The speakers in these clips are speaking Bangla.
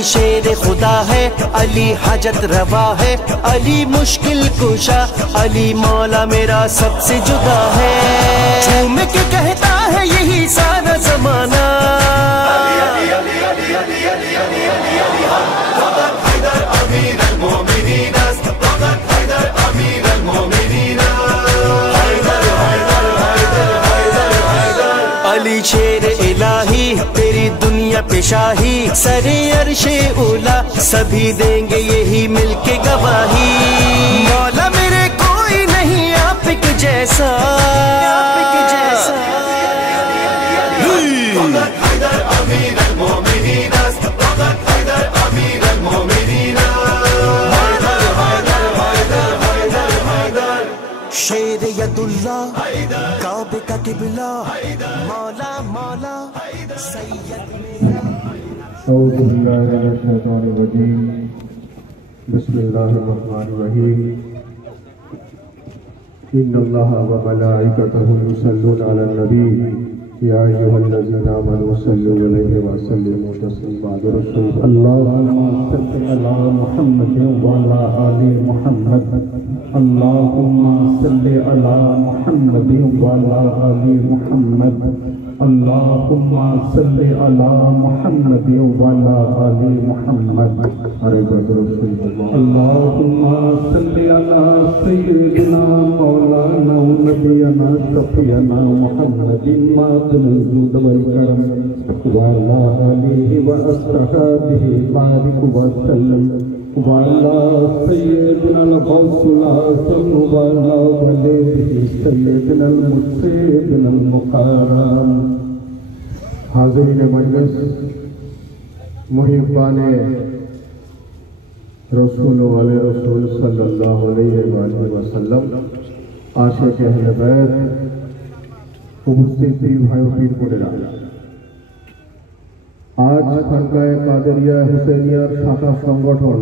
علی شیر خدا ہے، علی حاجت روا ہے، علی مشکل کشا، علی مولا میرا سب سے جدا ہے، جھوم کے کہتا ہے یہی سارا زمانہ، علی شیر الہی تیری دنیا پہ شاہی، سر عرش اولا سبھی دیں گے یہی مل کے گواہی، مولا میرے کوئی نہیں آپ کے جیسا، شیر ید اللہ کعبے کا قبلہ، مولا مولا سید میرا۔ اعوذ باللہ من الشیطان الرجیم، بسم اللہ الرحمن الرحیم، ان اللہ وملائکتہ یصلون علی النبی یا ایھا الذین آمنوا صلوا علیہ وسلموا تسلیما۔ اللہم صل علی محمد وعلی آل محمد، اللہم صل علی محمد وعلی آل محمد، اللہم صل علی محمد وعلی آل محمد، اللہم صل علی سیدنا مولانا نبینا شفیعنا محمد معدن الجود والکرم وعلی آلہ واصحابہ بارک وسلم، وعلی سیدنا الغوث العظم وعلی ولده سیدنا المرشد المقرم۔ حاضرین مجلس، محبان رسول والے رسول صلی اللہ علیہ وآلہ وسلم، عاشق اہل بیت، উপস্থিত ভাই ও পীর বোনেরা, আজ খানকায়ে কাদেরিয়া হুসেনিয়ার শাখা সংগঠন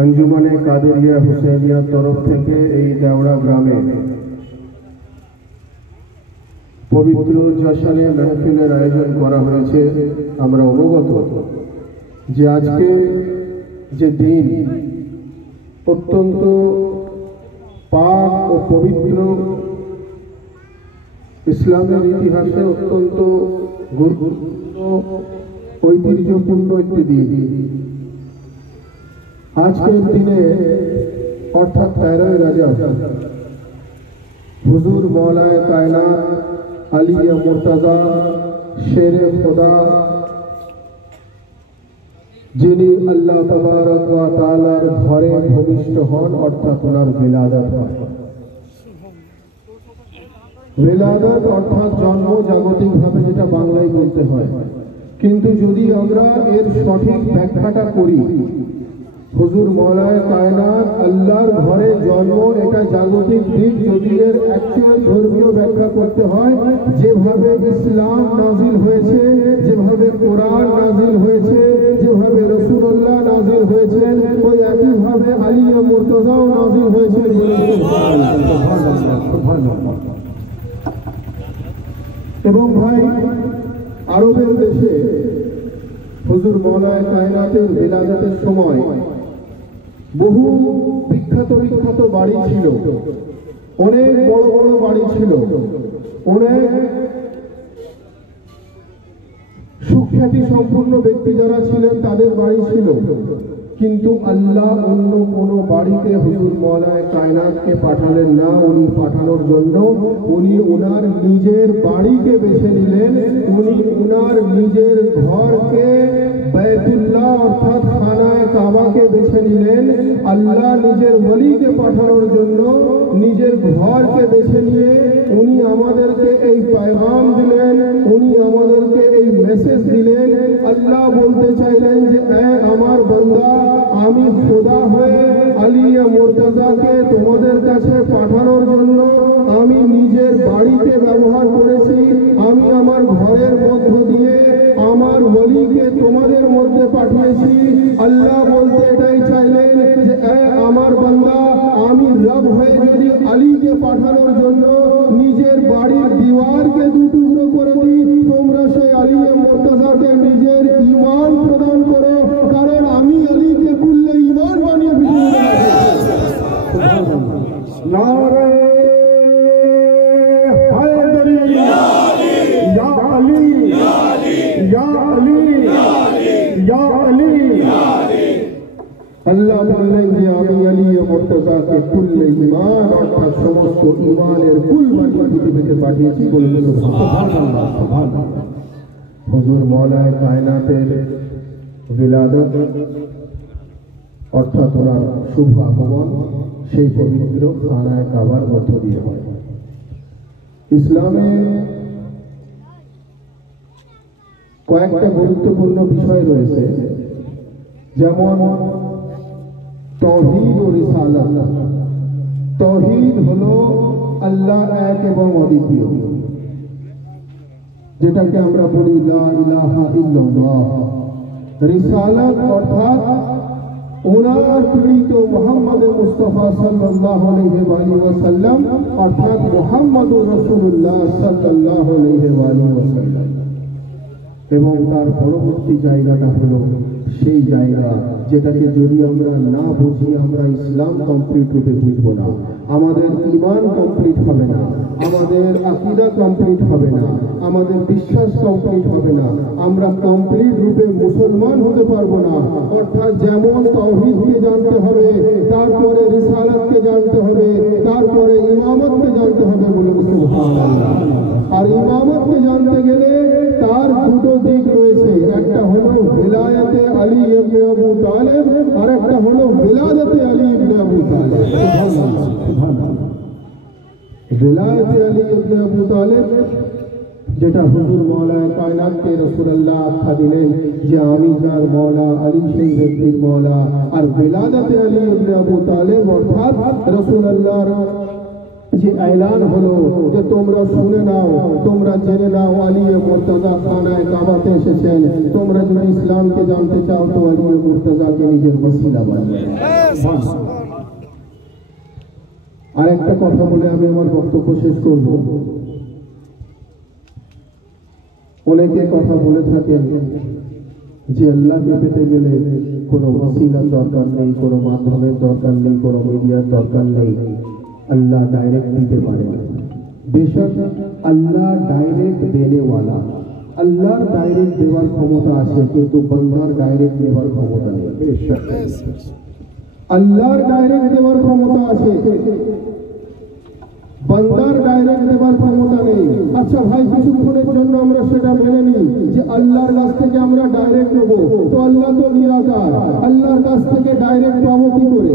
আঞ্জুমানে কাদেরিয়া হুসেনিয়ার তরফ থেকে এই দেওড়া গ্রামে পবিত্র জশনে মেহফিলের আয়োজন করা হয়েছে। আমরা অবগত যে আজকে যে দিন অত্যন্ত পাক ও পবিত্র, ইসলামের ইতিহাসে অত্যন্ত গুরুত্বপূর্ণ ঐতিহ্যপূর্ণ একটি দিন। আজকের দিনে অর্থাৎ 13 রজব হুজুর মৌলায়ে কায়নাত আলী মুর্তজা শেরে খোদা, যিনি আল্লাহ তাবারক ওয়া তাআলার ঘরে ভূমিষ্ঠ হন, অর্থাৎ ওনার বিলাদত হয়। বিলাদত অর্থাৎ জন্ম, জাগতিকভাবে যেটা বাংলায় বলতে হয়, কিন্তু যদি আমরা এর সঠিক ব্যাখ্যাটা করি, হুজুর মৌলায়ে কায়নাত আল্লাহর ঘরে জন্ম, এটা জাগতিক দিক। যদি এর অ্যাকচুয়াল ধর্মীয় ব্যাখ্যা করতে হয়, যেভাবে ইসলাম নাজিল হয়েছে, যেভাবে কোরআন নাজিল হয়েছে, যেভাবে রাসূলুল্লাহ নাজিল হয়েছেন, ওই একইভাবে আলী মুর্তজাও নাজিল হয়েছে। এবং ভাই, আরবের দেশে হুজুর মৌলায়ে কায়নাতের বিলাদতের সময় বহু বিখ্যাত বিখ্যাত বাড়ি ছিল, অনেক বড় বড় বাড়ি ছিল, অনেক সুখ্যাতি সম্পূর্ণ ব্যক্তি যারা ছিলেন তাদের বাড়ি ছিল। কিন্তু আল্লাহ অন্য কোন বাড়িতে হুজুর মৌলায়ে কায়নাতকে পাঠালেন না। উনি পাঠানোর জন্য উনি ওনার নিজের বাড়িকে বেছে নিলেন। উনি ওনার নিজের ঘরকে, বাইতুল্লাহ অর্থাৎ খানায়ে কাবাকে বেছে নিলেন। আল্লাহ নিজের ওলিকে পাঠানোর জন্য নিজের ঘরকে বেছে নিয়ে উনি আমাদেরকে এই পয়গাম দিলেন, উনি আমাদেরকে এই মেসেজ দিলেন। আল্লাহ বলতে চাইলেন যে আমার বান্দা, আমি খোদা হয়ে আলী মুর্তজাকে তোমাদের কাছে পাঠানোর জন্য আমি নিজের বাড়িকে ব্যবহার করেছি। আমি আমার ঘরের মধ্য দিয়ে আমার ওলিকে তোমাদের মধ্যে পাঠিয়েছি। আল্লাহ বলতে এটাই চাইলেন যে আমার বান্দা, আমি রব হয়ে যদি আলীকে পাঠানোর জন্য নিজের বাড়ির দিওয়ারকে দুটুকরো করে দিই, তোমরা সেই আলী মুর্তজাকে নিজের नारे हैदरी या अली या अली या अली আল্লাহ বললেন যে আমি আলী মুর্তজাকে কুল্লে ঈমান অর্থাৎ সমস্ত ঈমানের কুল বানিয়ে পৃথিবীতে পাঠিয়েছি বলে সুবহানাল্লাহ সুবহানাল্লাহ। হুজুর মাওলায়ে কায়নাতের বিলাদত অর্থাৎ ওনার শুভ আগমন সেই পবিত্র খানায়ে কাবার মধ্য দিয়ে হয়। ইসলামে কয়েকটা গুরুত্বপূর্ণ বিষয় রয়েছে, যেমন তৌহিদ ও রিসালাত। তৌহিদ হলো আল্লাহ এক এবং অদ্বিতীয়, যেটাকে আমরা বলি লা ইলাহা ইল্লাল্লাহ। রিসালাত অর্থাৎ ওনার প্রেরিত মুহাম্মদ মুস্তাফা সাল্লাল্লাহু আলাইহি ওয়াসাল্লাম অর্থাৎ মুহাম্মদুর রাসূলুল্লাহ সাল্লাল্লাহু আলাইহি ওয়াসাল্লাম। এবং তার পরবর্তী জায়গাটা হলো সেই জায়গা যেটাকে যদি আমরা না বুঝি আমরা ইসলাম কমপ্লিট রূপে বুঝবো না, আমাদের ঈমান কমপ্লিট হবে না, আমাদের আকীদা কমপ্লিট হবে না, আমাদের বিশ্বাস কমপ্লিট হবে না, আমরা কমপ্লিট রূপে মুসলমান হতে পারবো না। অর্থাৎ যেমন তাওহীদকে জানতে হবে, তারপরে রিসালাতকে জানতে হবে, তারপরে ইমামতকে জানতে হবে বলে সুবহানাল্লাহ। আর ইমামতকে জানতে গেলে তার দুটো দিক রয়েছে, একটা হলো বিলায়াতে আলী ইবনে আবু তালেব আর একটা হলো বিলাদতে আলী ইবনে আবু তালেব। সুবহানাল্লাহ সুবহানাল্লাহ। বিলায়াতে আলী ইবনে আবু তালেব যেটা হুজুর মাওলায়ে কায়নাতকে রাসূলুল্লাহ আখ্যা দিলেন যে আমি যার মাওলা আলী সেই ব্যক্তির মাওলা। আর বিলাদতে আলী ইবনে আবু তালেব অর্থাৎ রাসূলুল্লাহর যে এলান হলো যে তোমরা শুনে নাও, তোমরা জেনে নাও আলী মুর্তজা খানায়ে কাবাতে এসেছেন, তোমরা যদি ইসলামকে জানতে চাও তো আলী মুর্তজাকে নিজের ওসিলা বানিয়ে। আর একটা কথা বলে আমি আমার বক্তব্য শেষ করব। অনেকে কথা বলে থাকেন যে আল্লাহকে পেতে গেলে কোনো ওসিলার দরকার নেই, কোনো মাধ্যমের দরকার নেই, কোনো মিডিয়ার দরকার নেই, अल्लाह डायरेक्ट देते पारे। बेशक अल्लाह डायरेक्ट देने वाला, अल्लाह डायरेक्ट देवार क्षमता आछे किन्तु बंदार डायरेक्ट देवार क्षमता नेই। बेशक अल्लाह डायरेक्ट देवार क्षमता आछे, बंदार डायरेक्ट देवार क्षमता नेই। अच्छा भाई কিছুক্ষণের জন্য আমরা সেটা মেনে নিই যে আল্লাহর কাছ থেকে আমরা ডাইরেক্ট নেব, তো আল্লাহ তো নিরাকার, আল্লাহর কাছ থেকে ডাইরেক্ট পাবো কি করে?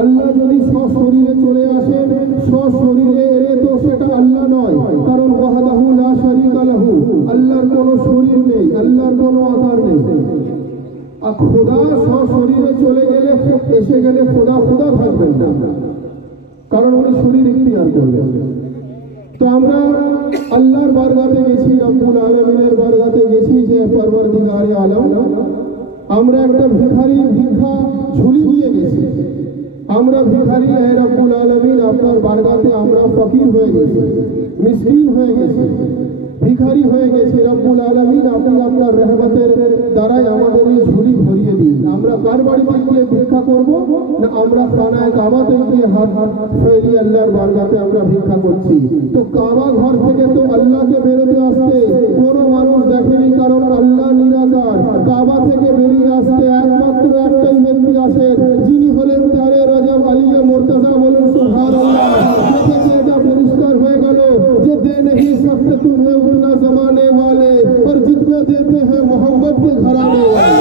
আল্লাহ যদি সশরীরে চলে আসেন, সশরীরে এলে তো সেটা আল্লাহ নয়, কারণ ওয়াহদাহু লা শারীকা লাহু, আল্লাহর কোনো শরীর নেই, আল্লাহর কোনো আকার নেই। আর খোদা সশরীরে চলে গেলে এসে গেলে খোদা খোদা থাকবেন না, কারণ উনি শরীর ইখতিয়ার করলেন। তো আমরা আল্লাহর বারগাতে গেছি, রব্বুল আলামিনের বারগাতে গেছি যে পরওয়ারদিগারে আলম, আমরা একটা ভিখারির ভিক্ষা ঝুলি নিয়ে গেছি। আমরা ভিখারি, হে রব্বুল আলামিন আপনার বারগাতে আমরা ফকির হয়ে গেছি, মিসকিন হয়ে গেছি, ভিখারি হয়ে গেছি। রব্বুল আলামিন আপনি আপনার রহমতের দ্বারাই আমাদের এই ঝুলি ভরিয়ে দিন। আমরা কার বাড়িতে গিয়ে ভিক্ষা করব না আমরা খানায়ে কাবাতে গিয়ে হাত ফেলিয়ে আল্লাহর বারগাতে আমরা ভিক্ষা করছি। তো কাবা ঘর থেকে তো আল্লাহকে বেরোতে আসতে কোনো মানুষ দেখেনি, কারণ আল্লাহ নিরাকার। কাবা থেকে বেরিয়ে আসতে একমাত্র একটাই ব্যক্তি আসেন, যিনি হলেন তারে রজব আলী মুর্তজা। বলেন সুবহানাল্লাহ। এটা পরিষ্কার হয়ে গেল যে दे नहीं सकते तुम्हें उतना जमाने वाले, और जितना देते हैं मोहब्बत के घराने वाले।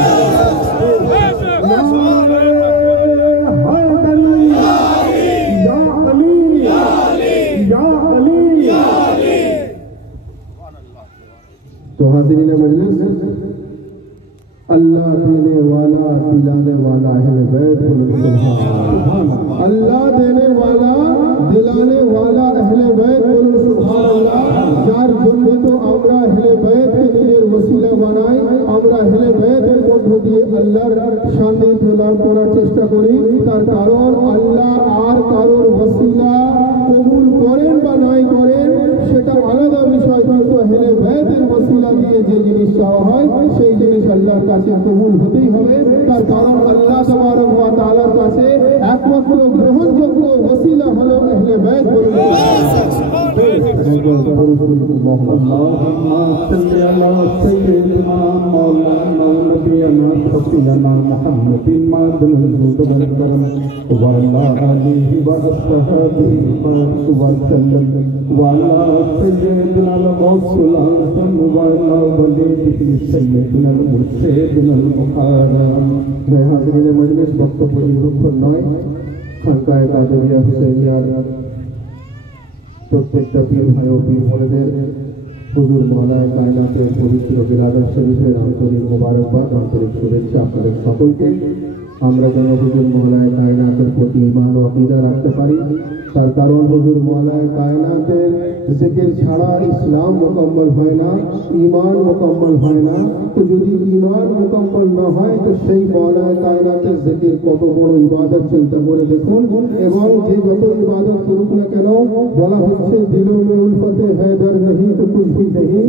तो हाज़रीन मजलिस, अल्लाह देने वाला दिलाने वाला है बैत। अल्लाह देने वाला दिलाने वाला अहले बैत। बोलুন সুবহানাল্লাহ। যার জন্য তো আমরা আহলে বাইতকে নিজের ওসিলা বানাই, আমরা আহলে বাইতের মধ্য দিয়ে আল্লাহর সান্নিধ্য লাভ করার চেষ্টা করি। তার কারণ আল্লাহ আর কারোর ওসিলা কবুল করেন বা নাই করেন সেটা আলাদা বিষয়, কিন্তু আহলে বাইতের ওসিলা দিয়ে যে জিনিস চাওয়া হয় সেই জিনিস আল্লাহর কাছে কবুল হতেই হবে। তার কারণ আল্লাহ তাবারক ওয়া তাআলার কাছে একমাত্র গ্রহণযোগ্য ওসিলা হলো আহলে বাইত বক্তব্য দীর্ঘক্ষণ নয়, খানকায়ে কাদেরিয়া হুসাইনিয়ার প্রত্যেকটা পীর ভাই ও পীর বোনেদের হুজুর মওলায়ে কায়নাতের পবিত্র বিলাদাত শরীফের আন্তরিক মোবারকবাদ, আন্তরিক শুভেচ্ছা আপনাদের সকলকে। আমরা যেন হুজুর মওলায়ে কায়নাতের প্রতি ঈমান ও আকীদা রাখতে পারি, তার কারণ হুজুর মওলায়ে কায়নাতের জিকির ছাড়া ইসলাম মুকম্মল হয় না, ঈমান মুকম্মল হয় না। তো যদি ঈমান মুকম্মল না হয় তো সেই মওলায়ে কায়নাতের জিকির কত বড় ইবাদত চিন্তা করে দেখুন। এবং যে যত ইবাদত করুক না কেন, বলা হচ্ছে দিलों में उल्फत हैदर नहीं तो कुछ भी नहीं,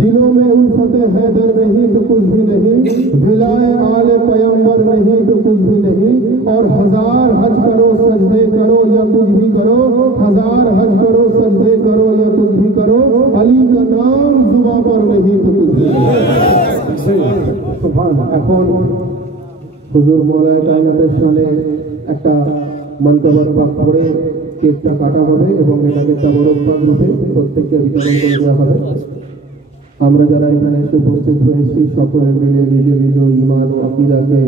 दिलों में उल्फत हैदर नहीं तो कुछ भी नहीं, विलाए आले पैगंबर नहीं तो कुछ भी नहीं। और हजार हज करो सजदे करो या कुछ भी करो, हजार हज करो सजदे करो या कुछ भी करो, अली का नाम जुबान पर नहीं तो कुछ भी नहीं। এখন হুজুর মওলায়ে কায়নাতের সামনে একটা মানকাবাত পাক পড়ে কেকটা কাটা হবে এবং এটাকে তাবারক পাক রূপে প্রত্যেককে বিতরণ করে দেওয়া হবে। আমরা যারা এখানে এসে উপস্থিত হয়েছি সকলে মিলে নিজ নিজ ঈমান ও আকীদাকে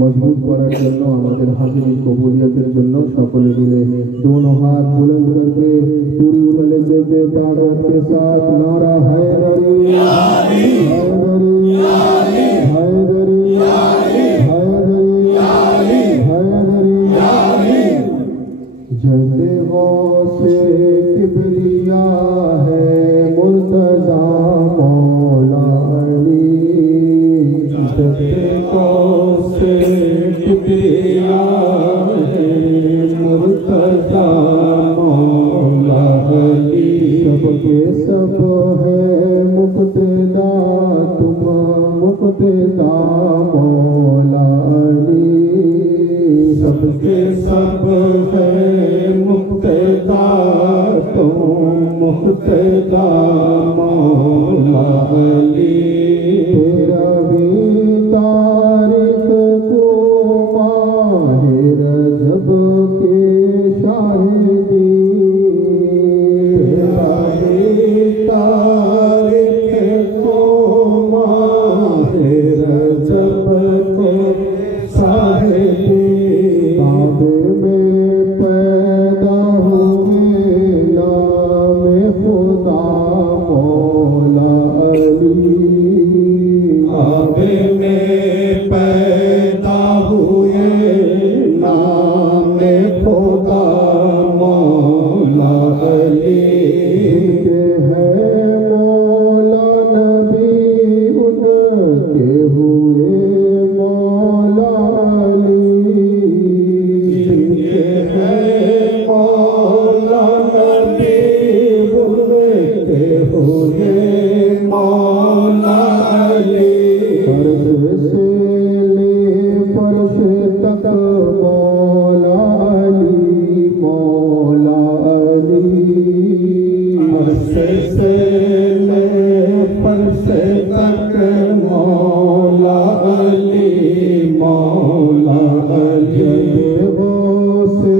মজবুত করার জন্য, আমাদের হাজিরি কবুলিয়তের জন্য সকলে মিলে दोनों हाथ बुलंद करके पूरी उलझे के ताकत के साथ नारा हैदरी हैदरी हैदरी हैदरी हैदरी। जैसे वो से किबरिया है मुर्तज़ा मौला अली, जैसे वो से किबरिया है मुर्तज़ा मौला अली। सबके सब है मुक्तदा तुम मुक्तदा मौला अली, सबके सब है मुक्तदा तुम मुक्तदा मौला अली। तेरा भी तारीख को माहे रजब के शाहिदी, तेरा भी तारीख को माहे रजब के शाहिदी। काबे में पैदा हुए नाम खुदा मौला अली, काबे में पैदा हुए नाम खुदा मौला अली। जिनके हैं मौला नबी उनके हुए मौला अली, जिनके हैं मौला नबी उनके हुए मौला अली। फर्श से ले फर्श तक मौला अली मौला अली, फर्श से ले फर्श तक मौला अली मौला अली। वो से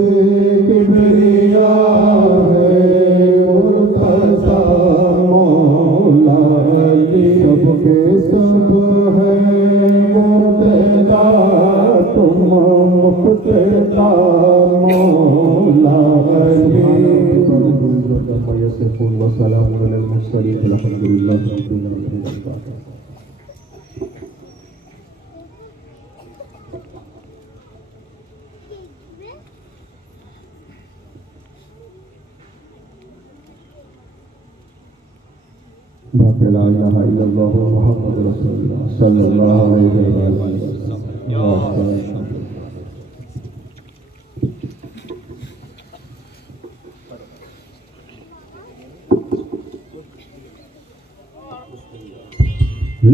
किबरिया है मुर्तज़ा मौला अली, सबके सब है मुक्तदा तुम मुक्तदा मौला अली। वस्सलामु अलल मुरसलीन वल्हम्दुलिल्लाहि रब्बिल आलमीन। لا إله إلا الله محمد رسول الله صلى الله عليه وسلم.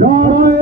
नारे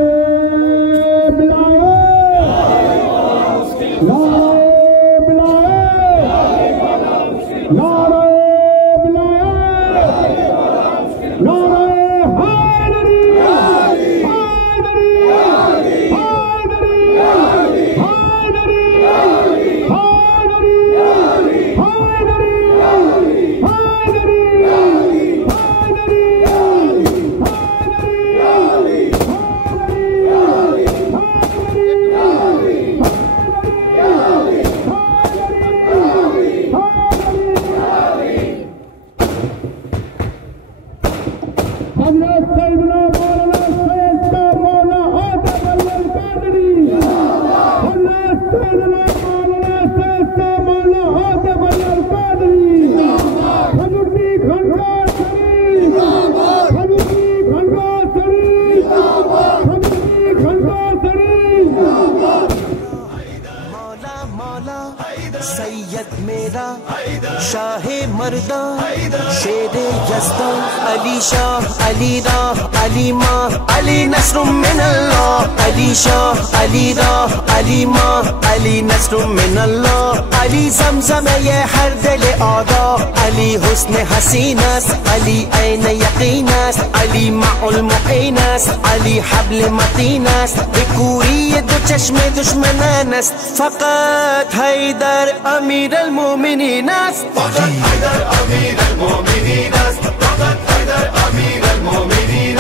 شیر یزدان علی شاہ علی راہ علی ماں علی نصر من اللہ علی شاہ علی راہ علی ماں علی نصر من اللہ علی زمزم یہ ہر دل آگا علی حسن حسینس علی عین یقینس علی مع المعینس علی حبل متینس بکوری دو چشم دشمنان است فقط حیدر امیر المومنین است فقط حیدر امیر المومنین است فقط حیدر امیر المومنین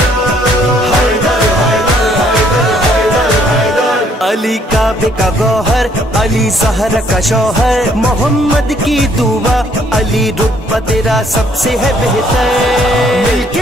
علی کعبے کا گوہر علی زہر کا شوہر محمد کی دعا علی رتبہ تیرا سب سے ہے بہتر مل کے